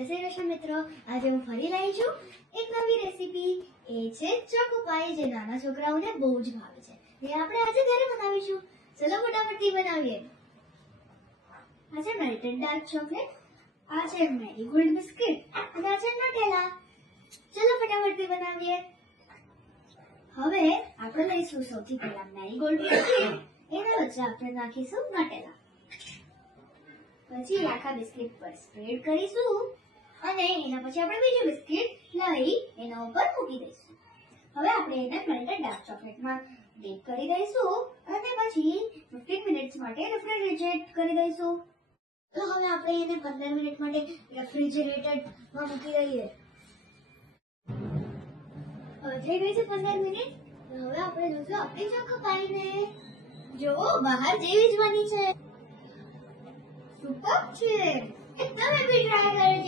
જય શ્રી કૃષ્ણ મિત્રો, આજે હું ફરી લાવી છું એક નવી રેસીપી. એ છે ચોકો પાઈ, જે નાના છોકરાઓને બહુ જ ભાવે છે. એ આપણે આજે ઘરે બનાવીશું. ચલો ફટાફટથી બનાવીએ. આ છે મેલ્ટેડ ડાર્ક ચોકલેટ, આ છે મેરીગોલ્ડ બિસ્કિટ અને આ છે નટેલા. ચલો ફટાફટથી બનાવીએ. હવે આપણે લઈશું સૌથી પહેલા મેરીગોલ્ડ બિસ્કિટ, એના વચ્ચે આપણે નાખીશું નટેલા. પછી આખા બિસ્કિટ પર સ્પ્રેડ કરીશું અને એના પછી આપણે બીજું બિસ્કિટ લઈ એના ઉપર મૂકી દઈશું. હવે આપણે એને મેલ્ટેડ ડાર્ક ચોકલેટમાં ડીપ કરી દઈશું અને પછી 15 મિનિટ્સ માટે રેફ્રિજરેટ કરી દઈશું. તો હવે આપણે એને 15 મિનિટ માટે રેફ્રિજરેટરમાં મૂકી દઈએ. હવે થઈ ગઈ છે 15 મિનિટ. હવે આપણે જોઈશું આપણી ચોકો પાઈને. જો બહાર જેવી જ બની છે. સુપર છે. તમે બી ટ્રાય કરજો.